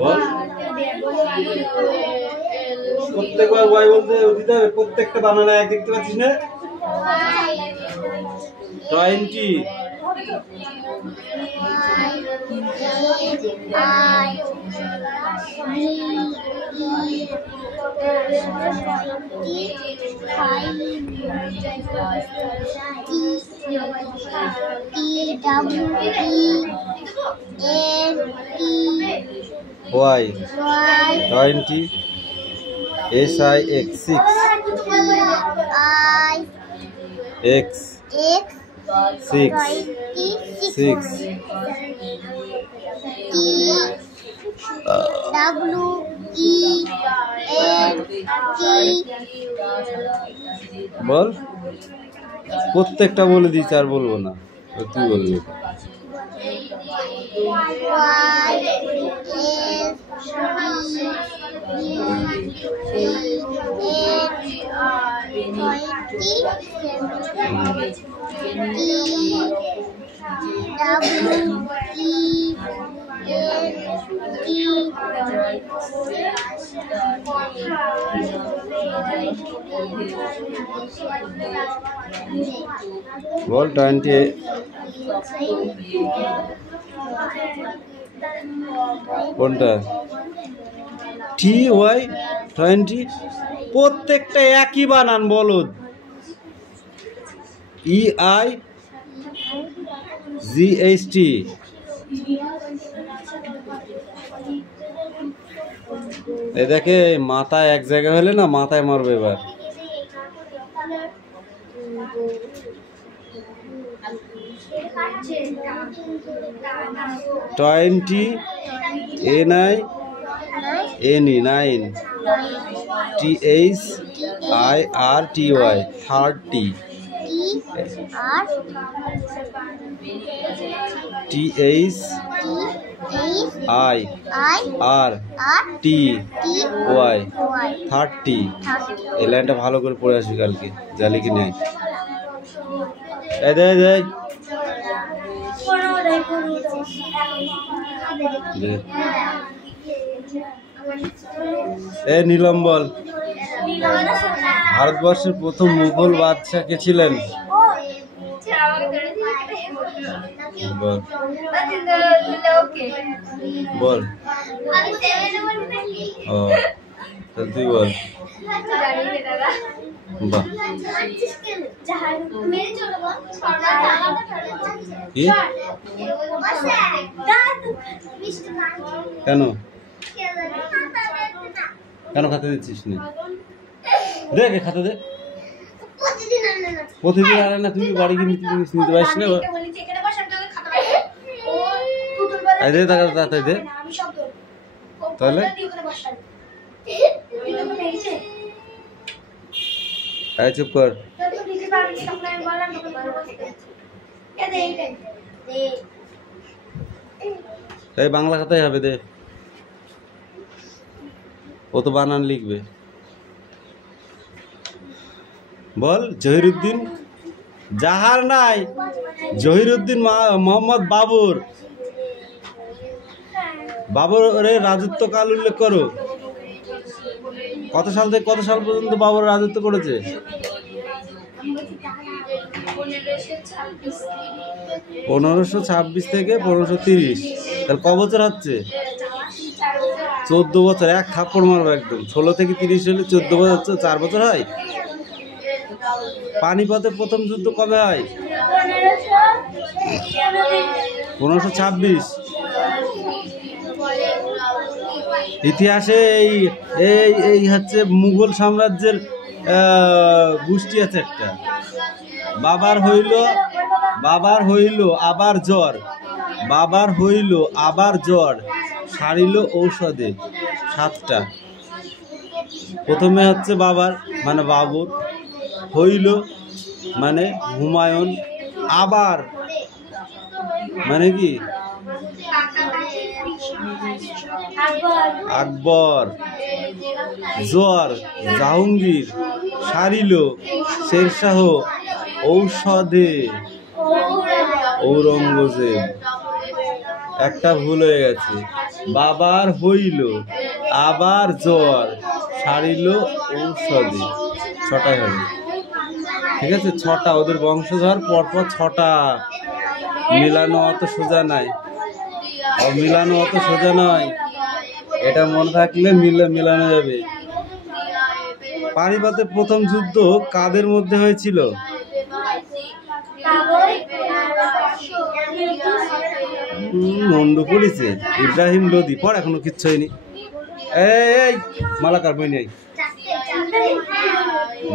বল প্রত্যেকবার ওয়াই বলতে দিতে হবে। প্রত্যেকটা বানানো এক দেখতে পাচ্ছিস না? 20 Y 20 SIX 6 X 6 বল প্রত্যেকটা বলে দিচ্ছি আর বলবো না, তুই বলবি। বল 20 কোনটা? TY 20 প্রত্যেকটা একই বানান বলদ। EIGHT এই দেখে মাথায় এক জায়গায় হলে না মাথায় মারবে এবার। THIRTY 30 এই লাইনটা ভালো করে পড়ে আসবি কালকে, জালি কি নেই। নীলম বল ভারতবর্ষের প্রথম মুঘল বাদশাহ কে ছিলেন? বল বল ও তুই বল। বাহ কেন কেন খাতে দিচ্ছিস না? দেখ খাতে দে। প্রতিদিন আরে না, তুই বাড়ি গিয়ে নিতে পারিস না। দে তাড়াতাড়ি দে তাহলে। চুপ কর। এই বাংলা খাতাই হবে দে, ও তো বানান লিখবে। বল জহিরুদ্দিন জাহার নাই, জহিরুদ্দিন মোহাম্মদ বাবর। বাবরের রাজত্বকাল উল্লেখ করো। কত সাল থেকে কত সাল পর্যন্ত বাবর রাজত্ব করেছে? 1526 থেকে 1530। তাহলে ক বছর হচ্ছে? 14 বছর। এক থাপ্পড় মারবো একদম। 16 থেকে 30 হলে 14 বছর, 4 বছর হয়। পানিপথের প্রথম যুদ্ধ কবে হয়? 1526। ইতিহাসে এই হচ্ছে মুঘল সাম্রাজ্যের গোষ্ঠী আছে একটা। বাবার হইল আবার জ্বর, বাবার হইল আবার জ্বর, সারিল ঔষধে 7টা। প্রথমে হচ্ছে বাবার মানে বাবর, হইল মানে হুমায়ুন, আবার মানে কি আকবর, জ্বর জাহাঙ্গীর, সারিল শেরশাহ, ঔষধে ঔরঙ্গজেব। একটা ভুল হয়ে গেছে। বাবার হইল আবার জ্বর সারিল ঔষধে, ছটাই হবে। ঠিক আছে, ছটা, ওদের বংশধর পরপর ছটা। মিলানো অত সোজা নাই, মিলানো অত সোজা নয়, এটা মনে থাকলে মিলানো যাবে। পানিপথের প্রথম যুদ্ধ কাদের মধ্যে হয়েছিল? মন্ডু পড়েছে, ইব্রাহিম লোদি। পর এখনো কিচ্ছু হয়নি। এই মালাকার বই নিয়ে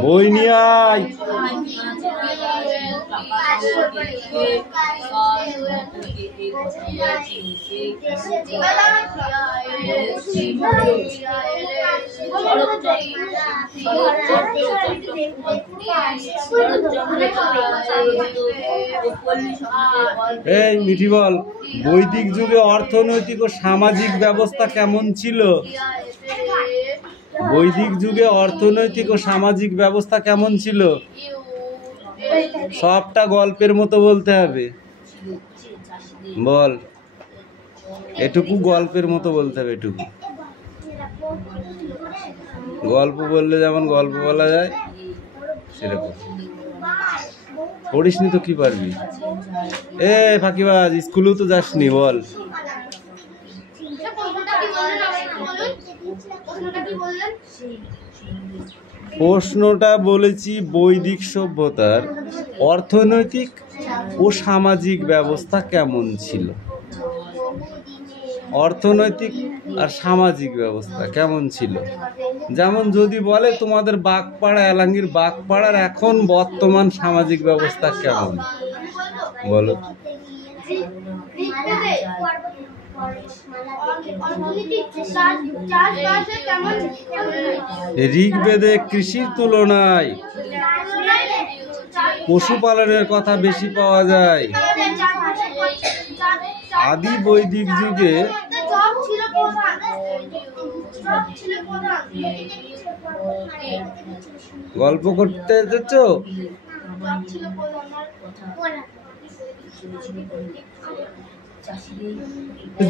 বই নিয়ে আয়। এই মিঠি বল, বৈদিক যুগে অর্থনৈতিক ও সামাজিক ব্যবস্থা কেমন ছিল? বৈদিক যুগে অর্থনৈতিক ও সামাজিক ব্যবস্থা কেমন ছিল? সবটা গল্পের মতো বলতে হবে। বল, এটুকু গল্পের মতো বলতে হবে। এটুকু গল্প বললে যেমন গল্প বলা যায় সেরকম। পড়িসনি তো কি পারবি? এ ফাঁকিবাজ, স্কুলেও তো যাসনি। বল, প্রশ্নটা বলেছি বৈদিক সভ্যতার অর্থনৈতিক ও সামাজিক ব্যবস্থা কেমন ছিল। অর্থনৈতিক আর সামাজিক ব্যবস্থা কেমন ছিল? যেমন যদি বলে তোমাদের বাগপাড়া, এলাঙ্গির বাগপাড়ার এখন বর্তমান সামাজিক ব্যবস্থা কেমন, বলো। ঋগ্বেদে কৃষির তুলনায় পশুপালনের কথা বেশি পাওয়া যায়। আদি বৈদিক যুগে গল্প করতে যাচ্ছ?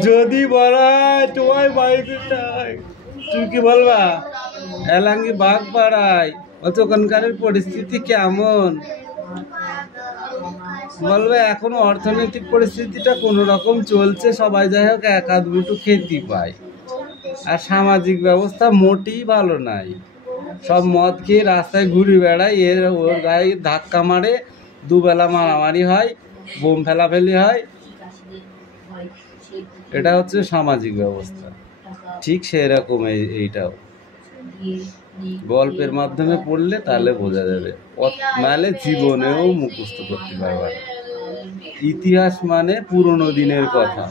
যদি বলা তোমার বাড়িতে তুই কি বলবা? এলাঙ্গি বাঘ পাড়ায় ওখানকার পরিস্থিতি কেমন? বলবে এখন অর্থনৈতিক পরিস্থিতিটা কোনো রকম চলছে, সবাই যাই হোক এক আধ দুটো খেতে পায়, আর সামাজিক ব্যবস্থা মোটেই ভালো নাই। সব মদ খেয়ে রাস্তায় ঘুরে বেড়ায়, এর ওর গায়ে ধাক্কা মারে, দুবেলা মারামারি হয়, বোম ফেলাফেলি হয়। এটা হচ্ছে সামাজিক ব্যবস্থা। ঠিক সেরকম এইটাও গল্পের মাধ্যমে পড়লে তাহলে বোঝা যাবে, নাহলে জীবনেও মুখস্থ করতে পারবে। ইতিহাস মানে পুরনো দিনের কথা,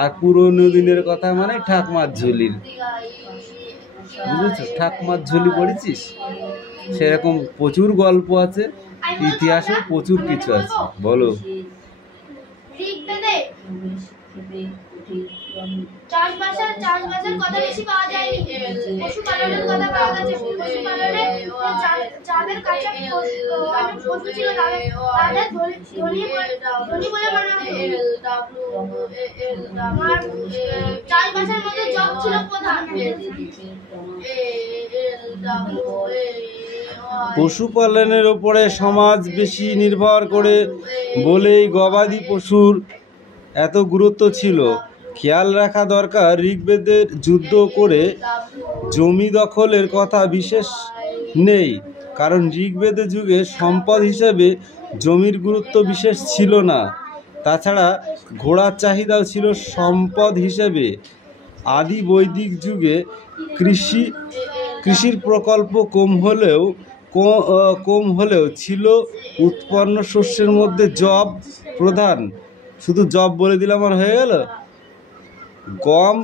আর পুরনো দিনের কথা মানে ঠাকুমার ঝুলির, বুঝেছিস? ঠাকুমার ঝুলি পড়েছিস? সেরকম প্রচুর গল্প আছে, ইতিহাসে প্রচুর কিছু আছে। বলো, চাষবাসের কথা বেশি পাওয়া যায়নি, পশুপালনের কথা পাওয়া গেছে। পশুপালনে যাদের কাছে পশু ছিল তাদের ধনী বলে মানা হতো। চাষবাসের মধ্যে জব ছিল প্রধান। পশুপালনের উপরে সমাজ বেশি নির্ভর করে বলেই গবাদি পশুর এত গুরুত্ব ছিল। খেয়াল রাখা দরকার, ঋগ্বেদের যুদ্ধ করে জমি দখলের কথা বিশেষ নেই, কারণ ঋগ্বেদের যুগে সম্পদ হিসেবে জমির গুরুত্ব বিশেষ ছিল না। তাছাড়া ঘোড়ার চাহিদাও ছিল সম্পদ হিসেবে। আদি বৈদিক যুগে কৃষির প্রকল্প কম হলেও ছিল উৎপন্ন শস্যের মধ্যে যব প্রধান। শুধু জব বলে দিলাম আর হয়ে গেল? গম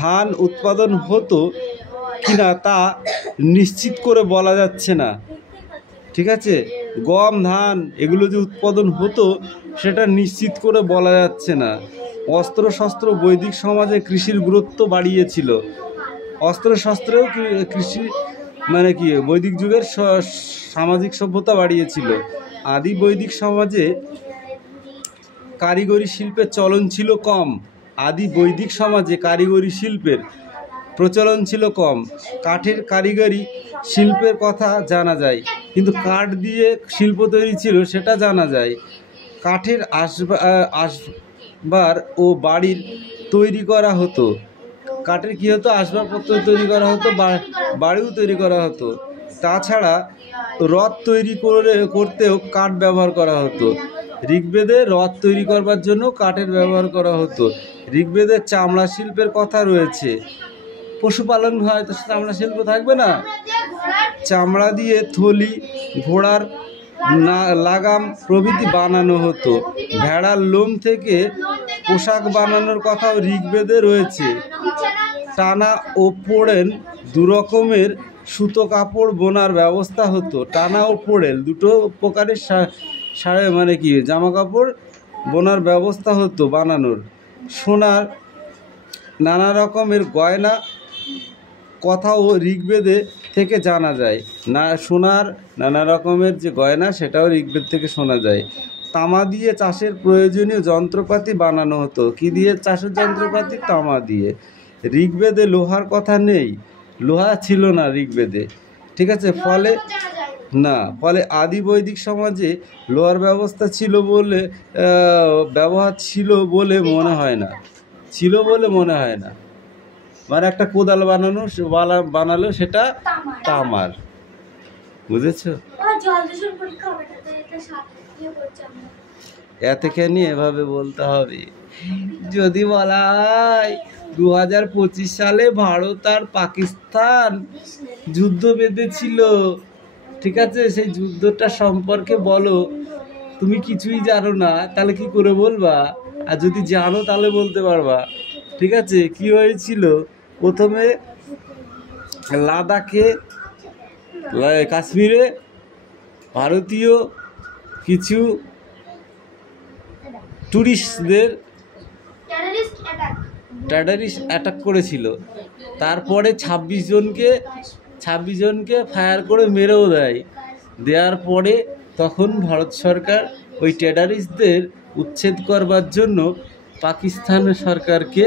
ধান উৎপাদন হতো কিনা তা নিশ্চিত করে বলা যাচ্ছে না। ঠিক আছে, গম ধান এগুলো যে উৎপাদন হতো সেটা নিশ্চিত করে বলা যাচ্ছে না। অস্ত্রশস্ত্র বৈদিক সমাজে কৃষির গুরুত্ব বাড়িয়েছিল। অস্ত্রশস্ত্রেও কৃষি মানে কি বৈদিক যুগের সামাজিক সভ্যতা বাড়িয়েছিল। আদি বৈদিক সমাজে কারিগরি শিল্পের চলন ছিল কম। আদি বৈদিক সমাজে কারিগরি শিল্পের প্রচলন ছিল কম। কাঠের কারিগরি শিল্পের কথা জানা যায়, কিন্তু কাঠ দিয়ে শিল্প তৈরি ছিল সেটা জানা যায়। কাঠের আসবাব ও বাড়ির তৈরি করা হতো। কাঠের কী হতো? আসবাবপত্র তৈরি করা হতো, বাড়িও তৈরি করা হতো। তাছাড়া রথ তৈরি করতেও কাঠ ব্যবহার করা হতো। ঋগ্বেদে রথ তৈরি করবার জন্য কাঠের ব্যবহার করা হতো। ঋগ্বেদের চামড়া শিল্পের কথা রয়েছে। পশুপালন হয় তো চামড়া শিল্প থাকবে না? চামড়া দিয়ে থলি, ঘোড়ার লাগাম প্রভৃতি বানানো হতো। ভেড়ার লোম থেকে পোশাক বানানোর কথাও ঋগ্বেদে রয়েছে। টানা ও পোড়েন দু রকমের সুতো কাপড় বোনার ব্যবস্থা হতো। টানা ও পোড়েল দুটো প্রকারের মানে কি জামা কাপড় বোনার ব্যবস্থা হতো বানানোর। সোনার নানা রকমের গয়না কথাও ঋগ্বেদে থেকে জানা যায়। সোনার নানা রকমের যে গয়না সেটাও ঋগ্বেদ থেকে শোনা যায়। তামা দিয়ে চাষের প্রয়োজনীয় যন্ত্রপাতি বানানো হতো। কি দিয়ে চাষের যন্ত্রপাতি? তামা দিয়ে। ঋগ্বেদে লোহার কথা নেই, লোহা ছিল না ঋগ্বেদে, ঠিক আছে। ফলে আদি বৈদিক সমাজে লোহার ব্যবস্থা ছিল বলে ব্যবহার ছিল বলে মনে হয় না। মানে একটা কোদাল বানালো সেটা তামার, বুঝেছো? এতখানি এভাবে বলতে হবে। যদি বলা হয় 2025 সালে ভারত আর পাকিস্তান যুদ্ধ বেঁধেছিল, ঠিক আছে, সেই যুদ্ধটা সম্পর্কে বলো। তুমি কিছুই জানো না, তাহলে কি করে বলবা? আর যদি জানো তাহলে বলতে পারবা, ঠিক আছে। কি হয়েছিল? প্রথমে লাদাখে, কাশ্মীরে ভারতীয় কিছু টুরিস্টদের টেররিস্ট অ্যাটাক করেছিল। তারপরে 26 জনকে ফায়ার করে মেরেও দেওয়ার পরে তখন ভারত সরকার ওই টেররিস্টদের উচ্ছেদ করবার জন্য পাকিস্তান সরকারকে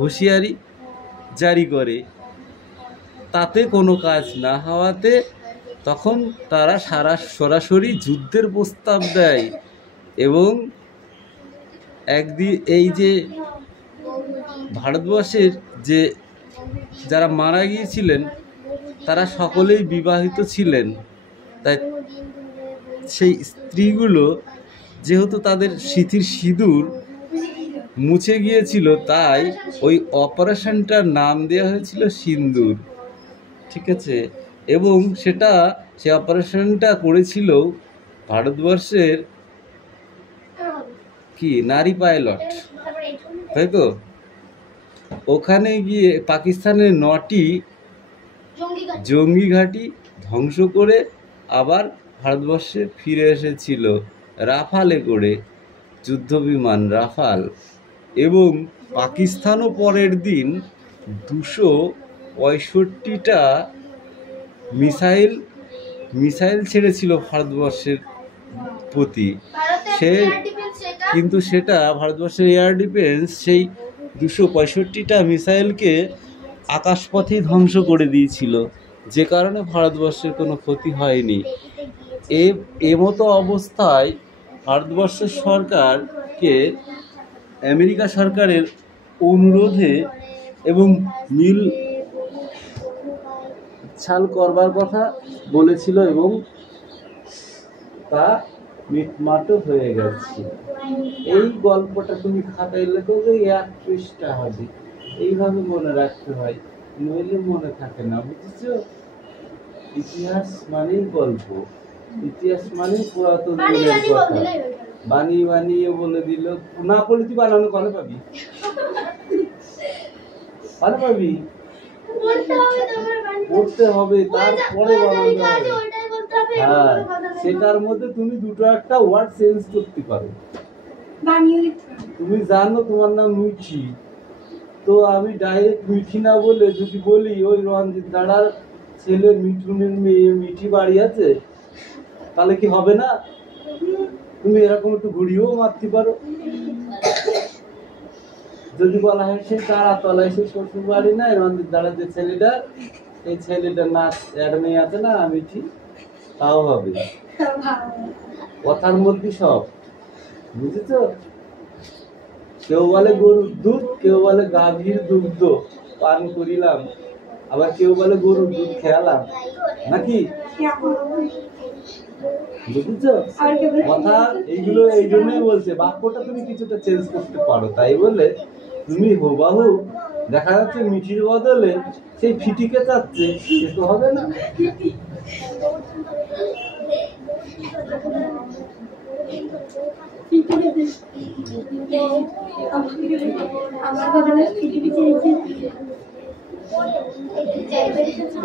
হুঁশিয়ারি জারি করে। তাতে কোনো কাজ না হওয়াতে তখন তারা সরাসরি যুদ্ধের প্রস্তাব দেয়। এবং এই যে ভারতবর্ষের যে যারা মারা গিয়েছিলেন তারা সকলেই বিবাহিত ছিলেন। তাই সেই স্ত্রীগুলো যেহেতু তাদের স্মৃতির সিঁদুর মুছে গিয়েছিল, তাই ওই অপারেশনটার নাম দেওয়া হয়েছিল সিন্দুর, ঠিক আছে। এবং সেই অপারেশনটা করেছিল ভারতবর্ষের কি নারী পাইলট, তাই তো। ওখানে গিয়ে পাকিস্তানের 9টি জঙ্গি ঘাঁটি ধ্বংস করে আবার ভারতবর্ষে ফিরে এসেছিল রাফালে করে, যুদ্ধবিমান রাফাল। এবং পাকিস্তানও পরের দিন 265টা মিসাইল ছেড়েছিল ভারতবর্ষের প্রতি। কিন্তু সেটা ভারতবর্ষের এয়ার ডিফেন্স সেই 265টা মিসাইলকে আকাশপথেই ধ্বংস করে দিয়েছিল, যে কারণে ভারতবর্ষের কোনো ক্ষতি হয়নি। মতো অবস্থায় ভারতবর্ষের সরকারকে আমেরিকা সরকারের অনুরোধে এবং মিল ছাল করবার কথা বলেছিল এবং তা মিটমাটও হয়ে গেছে। এই গল্পটা তুমি খাতায় লেখো, 1 পৃষ্ঠা হবে, এইভাবে মনে রাখতে হয়, নইলে মনে থাকে না, বুঝেছো? ইতিহাস মানেই গল্প, ইতিহাস মানেই পুরাতন দিনের কথা। বানিয়ে বলে দিল, না পড়লে তুই বানানো কলে পাবি? পড়তে হবে, তারপরে বানাতে হবে। হ্যাঁ, সেটার মধ্যে তুমি 2-1টা ওয়ার্ড চেঞ্জ করতে পারো। তুমি জানো তোমার নাম মিঠি, তো আমি ডাইরেক্ট মিঠি না বলে যদি বলি ওই রঞ্জিত দাঁড়ার ছেলে মিঠুনের মেয়ে মিঠি বাড়ি আছে, তাহলে কি হবে না? তুমি এরকম একটু ঘুরিয়েও মারতে পারো। যদি বলা হয় সেই তারা তলায় সেই শ্বশুর বাড়ি না এর মন্দির দ্বারা যে ছেলেটা, এই ছেলেটার নাচ একটা মেয়ে আছে না মিঠি, তাও হবে। কথার মধ্যে সব, বুঝেছ? কেউ বলে গরুর দুধ, কেউ বলে গাভীর দুগ্ধ পান করিলাম, আবার কেউ বলে গরুর দুধ খেয়ালাম, নাকি? বুঝেছ? কথা এইগুলো এই জন্যই বলছে, বাক্যটা তুমি কিছুটা চেঞ্জ করতে পারো, তাই বলে তুমি হুবাহু দেখা যাচ্ছে মিঠির বদলে সেই ফিটিকে চাচ্ছে, সে তো হবে না।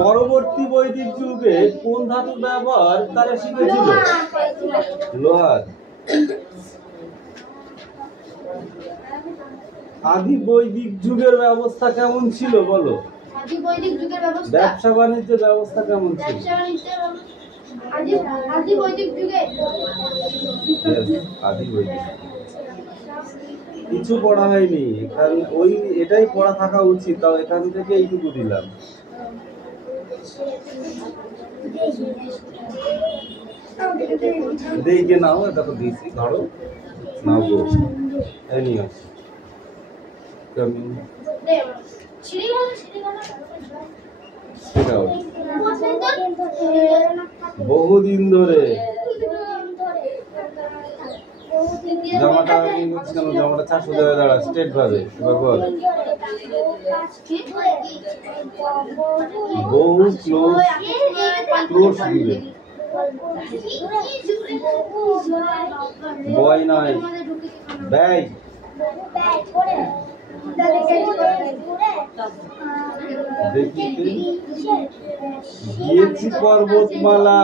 পরবর্তী বৈদিক যুগে কোন ধাতুর ব্যবহার তারা শিখেছিল? লোহার। আদি বৈদিক যুগের ব্যবস্থা কেমন ছিল বলো? আদি বৈদিক যুগের ব্যবস্থা, ব্যবসা বাণিজ্যের ব্যবস্থা কেমন ছিল? আদি বৈদিক যুগে আদি বৈদিক কিছু পড়া হয়নি এখানে, ওই এটাই পড়া থাকা উচিত, তাও এখান থেকে এইটুকু দিলাম। দেখে নাও, এটা তো দিয়েছি, ধরো নাও গো, এই নিও। বহুদিন ধরে জামাটা কেন জামাটা 400 টাকা দাঁড়া স্টেট ভাবে, এবার বল। বহু ক্লোজ দিবে, বয় নয়, ব্যয়। গিয়েছি পর্বতমালা,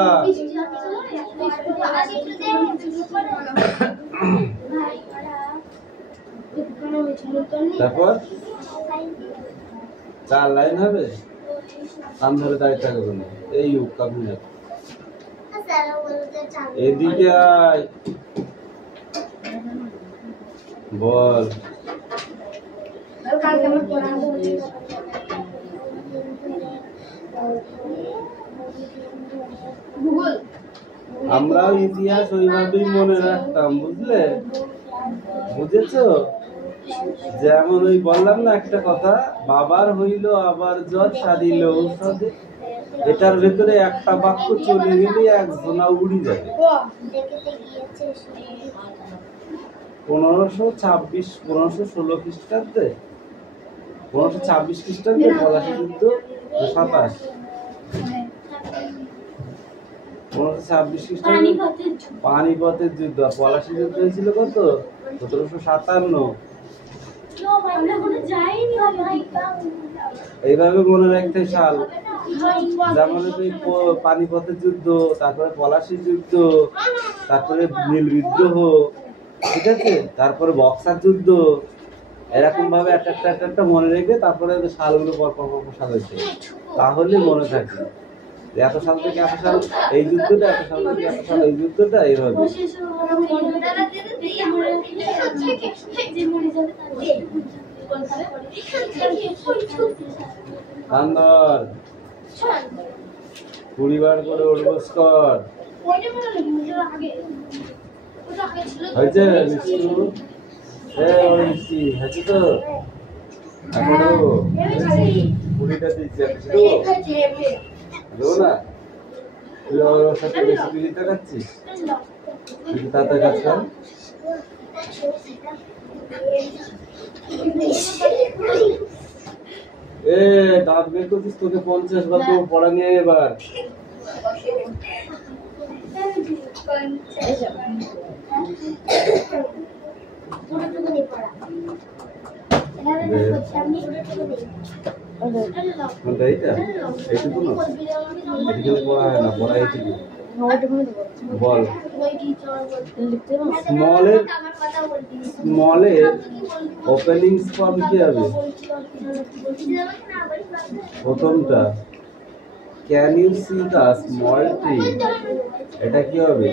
তারপর 4 লাইন হবে, কান ধরে দাঁড়িয়ে থাকবে না, এই কাবিনে এদিকে আয়, বল। আমরাও ইতিহাস ওইভাবেই মনে রাখতাম, বুঝলে? বুঝেছো? যেমন ওই বললাম না একটা কথা, বাবার হইল আবার জ্বর সারিল ঔষধে, এটার ভেতরে একটা বাক্য চলে গেলে একজনা উড়ি যাবে। 1516 খ্রিস্টাব্দে, 1526 খ্রিস্টাব্দে পলাশী যুদ্ধ, 27 1526 খ্রিস্টাব্দে পানিপথের যুদ্ধ, পলাশী যুদ্ধ হয়েছিল কত? 1757। এইভাবে মনে রাখতে সাল, যেমন পানিপথের যুদ্ধ, তারপরে পলাশী যুদ্ধ, তারপরে নীল বিদ্রোহ, ঠিক আছে, তারপরে বক্সার যুদ্ধ, এরকম ভাবে একটা মনে রেখে তারপরে সালগুলো পর সাজাইছে, তাহলে মনে থাকে এত সাল থেকে এত সাল এই যুদ্ধটা, এত সাল থেকে এত সাল এই যুদ্ধটা, এইভাবে। কান্দর 20 বার করে উঠবস কর, হয়েছে? মিষ্টি হয়েছে তো? এখনো 20টা দিচ্ছি, দেবো না? তুই ওর সাথে বেশি বিলি দেখাচ্ছিস, তাড়াতাড়ি কাজ কর। দাঁত বের করছিস, তোকে 50 বার তো পড়া নিয়ে এবার। এইটুকু না, এদিকে পড়া হয় না, পড়া এইটুকু। বল। স্মলের ওপেনিং ফর্ম কি হবে? প্রথমটা can you see the small tree? এটা কি হবে?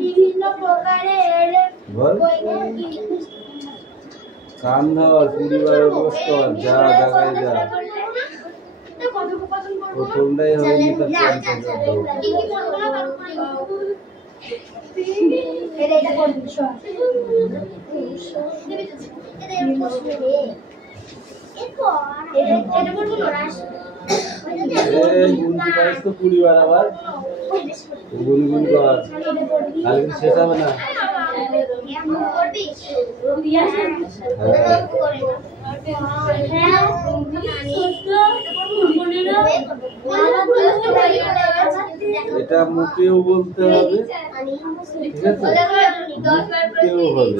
বিভিন্ন প্রকারের বল। কান ধর, 20 বার বস কর, যা জায়গায় যা। প্রথমটাই হয়নি তো কি কি পড়বো না এটা করবি সব এটা বলবো না রাস গুনতে পারিস তো 20 বার আবার গুনগুন কর, তাহলে কি শেষ হবে না? এটা মুখেও বলতে হবে, ঠিক আছে? মুখেও হবে,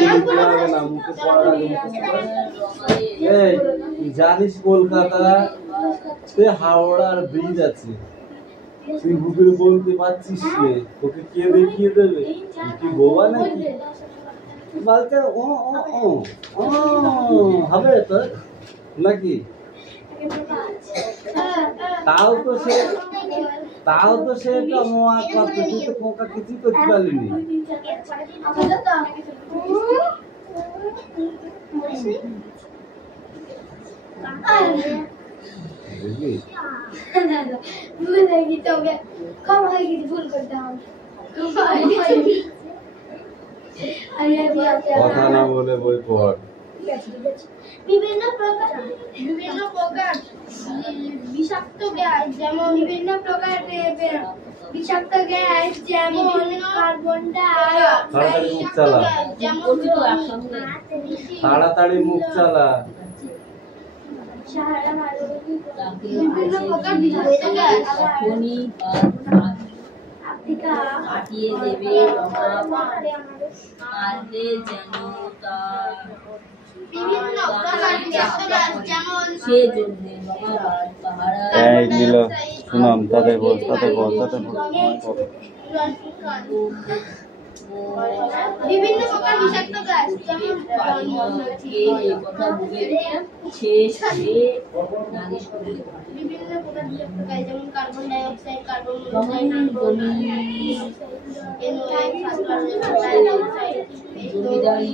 লিখতে হবে না, মুখে পড়ার আগে মুখস্থ কর। এই জানিস কলকাতাতে হাওড়ার ব্রিজ আছে, তুই গুগল বলতে পারছিস কে? তোকে কে দেখিয়ে দেবে? কি বোবা নাকি? বলতে ও ও ও ও হবে তো নাকি? তাও তো সে মোয়া করত, তুই তো কোকা কিছুই করতে পারলিনি। কথা না বলে বই পড়। বিভিন্ন প্রকার বিষাক্ত গ্যাস যেমন কার্বন তাড়াতাড়ি মুখ চালা, তাড়াতাড়ি মুখ চালা। বিভিন্ন প্রকার বিষাক্ত গ্যাস পাঠিয়ে দেবে মারলে যেন তার বিভিন্ন প্রকার বিষাক্ত গ্যাস যেমন সেজন্য তাহারা এই দিল শুনাম, তাদের বল। বিভিন্ন প্রকার বিষাক্ত গ্যাস যেমন কথা বলে শেষ নালিশ করে বিভিন্ন প্রকার বিষাক্ত গ্যাস যেমন carbon die oxide, carbon monoxide, জমিদারি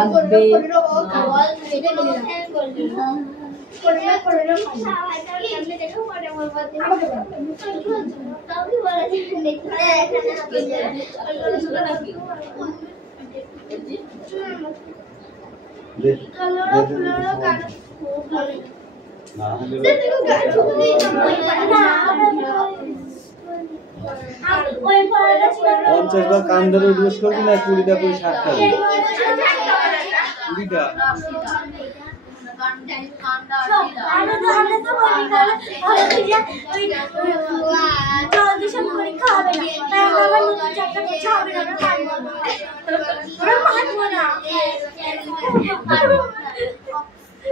আকবর পঞ্চাশ বার কান ধরে উদ্বেশ করবি না, 20টা করে 60 খাবি। 20টা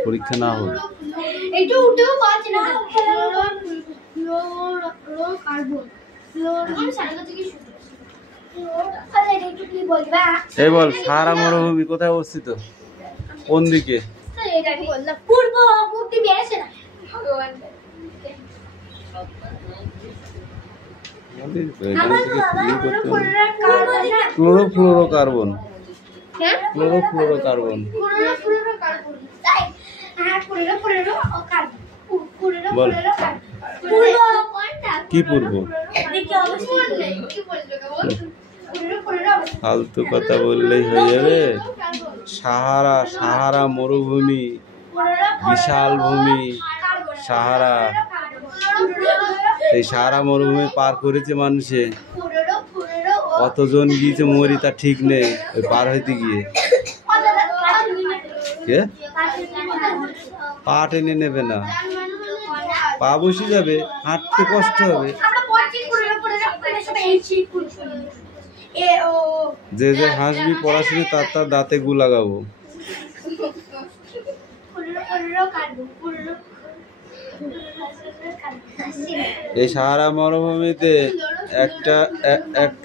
পরীক্ষা না হোক একটু উঠেও পাচ্ছে না। এই বল, সাহারা মরুভূমি কোথায় অবস্থিত? কোন দিকে? পূর্ব মুক্তি বেড়েছে না ভগবান ক্লোরোফ্লোরোকার্বন। ক্লোরোফ্লোরোকার্বন বল কি পূর্ব? ফালতু কথা বললেই হয়ে যাবে। সাহারা, সাহারা মরুভূমি, বিশাল ভূমি সাহারা। এই সাহারা মরুভূমি পার করেছে মানুষে, কতজন গিয়েছে মরি তা ঠিক নেই ওই পার হইতে গিয়ে। কে পা টেনে নেবে না, পা বসে যাবে, হাঁটতে কষ্ট হবে। যে যে হাসবি পড়াশুনি তার তার দাঁতে গু লাগাবো। এই সাহারা মরুভূমিতে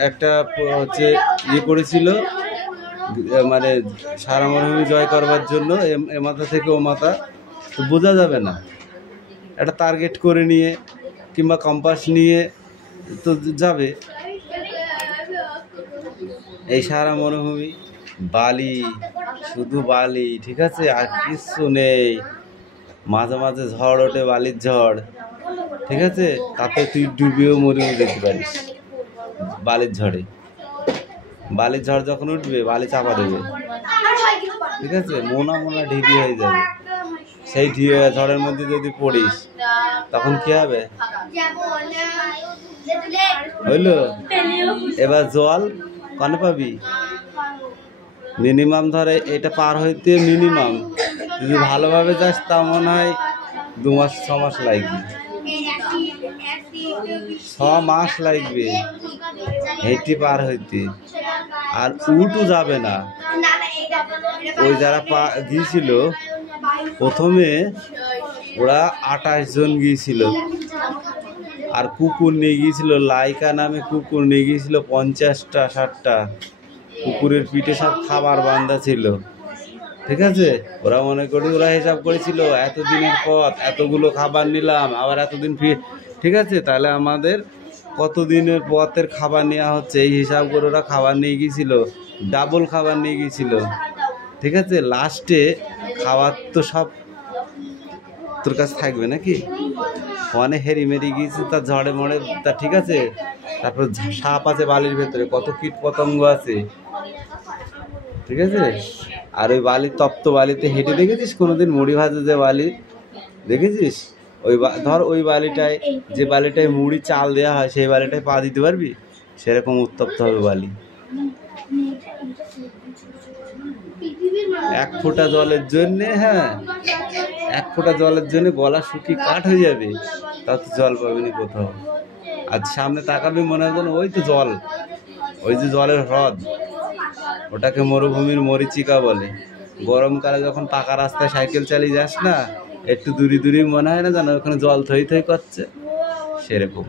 একটা হচ্ছে ইয়ে করেছিল, মানে সাহারা মরুভূমি জয় করবার জন্য এ মাথা থেকে ও মাথা বোঝা যাবে না, একটা টার্গেট করে নিয়ে কিংবা কম্পাস নিয়ে তো যাবে। এই সাহারা মরুভূমি বালি, শুধু বালি, ঠিক আছে, আর কিছু নেই। মাঝে মাঝে ঝড় ওঠে, বালির ঝড়, ঠিক আছে, তাতে তুই ডুবেও মরেও যেতে পারিস বালির ঝড়ে। বালির ঝড় যখন উঠবে বালি চাপা দেবে, ঠিক আছে, মোনা মোনা ঢিপি হয়ে যাবে। সেই ঝড়ের মধ্যে যদি পড়িস তখন কি হবে? হইলো? এবার জল কনে পাবি? মিনিমাম ধরে এটা পার হইতে মিনিমাম যদি ভালোভাবে যাস তা মনে হয় 2 মাস 6 মাস লাগবে, 6 মাস লাগবে হেঁটে পার হইতে। আর উঠও যাবে না। ওই যারা গিয়েছিল প্রথমে ওরা 28 জন গিয়েছিল, আর কুকুর নিয়ে গিয়েছিল, লাইকা নামে কুকুর নিয়ে গিয়েছিল 50টা 60টা। কুকুরের পিঠে সব খাবার বান্ধা ছিল, ঠিক আছে। ওরা মনে করি ওরা হিসাব করেছিল এতদিনের পথ এতগুলো খাবার নিলাম, আবার এতদিন ঠিক আছে, তাহলে আমাদের কতদিনের পথের খাবার নেওয়া হচ্ছে এই হিসাব করে ওরা খাবার নিয়ে গিয়েছিল, ডাবল খাবার নিয়ে গিয়েছিল, ঠিক আছে। লাস্টে খাবার তো সব তোর কাছে থাকবে নাকি? অনেক হেরি মেরি গিয়েছে, তার ঝড়ে মরে তা ঠিক আছে। তারপর সাপ আছে বালির ভেতরে, কত কীট পতঙ্গ আছে, ঠিক আছে। আর ওই বালি, তপ্ত বালিতে হেঁটে দেখেছিস কোনোদিন? মুড়ি ভাজে যে বালি দেখেছিস? ওই ধর ওই বালিটায়, যে বালিটায় মুড়ি চাল দেওয়া হয় সেই বালিটায় পা দিতে পারবি? সেরকম উত্তপ্ত হবে বালি। 1 ফোঁটা জলের জন্যে, হ্যাঁ 1 ফোঁটা জলের জন্য গলা শুকিয়ে কাঠ হয়ে যাবে, তা তো জল পাবিনি কোথাও। আর সামনে তাকাবি মনে হয় যেন ওই তো জল, ওই যে জলের হ্রদ, ওটাকে মরুভূমির মরিচিকা বলে। গরমকালে যখন পাকা রাস্তায় সাইকেল চালিয়ে যাস না, একটু দূরে দূরে মনে হয় না যেন ওখানে জল থই থই করছে, সেরকম।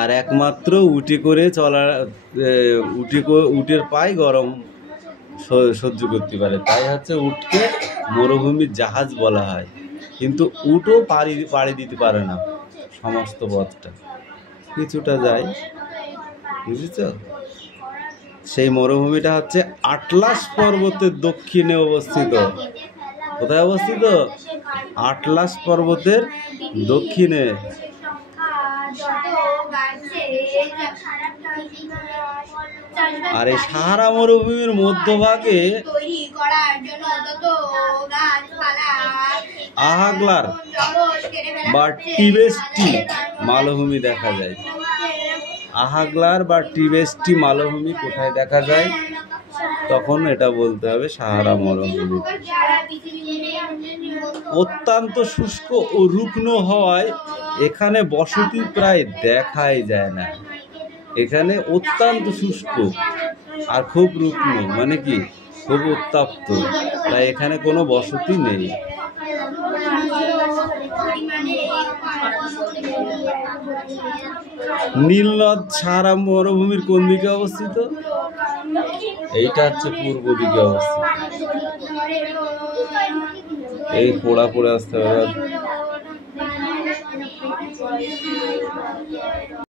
আর একমাত্র উটি করে চলা, উটের পায়ে গরম সহ্য করতে পারে, তাই হচ্ছে উটকে মরুভূমির জাহাজ বলা হয়। কিন্তু উটও পাড়ি দিতে পারে না সমস্ত পথটা, কিছুটা যায়, বুঝেছ? সেই মরুভূমিটা হচ্ছে আটলাস পর্বতের দক্ষিণে অবস্থিত। কোথায় অবস্থিত? আটলাস পর্বতের দক্ষিণে। আর এই সাহারা মরুভূমির মধ্যভাগে আহাগলার বা টিবেস্টি মালভূমি দেখা যায়। আহাগলার বা টিবেস্টি মালভূমি কোথায় দেখা যায়? তখন এটা বলতে হবে সাহারা মরুভূমি। অত্যন্ত শুষ্ক ও রুগ্ন হওয়ায় এখানে বসতি প্রায় দেখাই যায় না। এখানে অত্যন্ত শুষ্ক আর খুব রুগ্ন, মানে কি খুব উত্তপ্ত, তাই এখানে কোনো বসতি নেই। নীলনদ সাহারা মরুভূমির কোন দিকে অবস্থিত? এইটা হচ্ছে পূর্ব দিকে অবস্থিত। এই পড়া পড়ে আসতে হবে।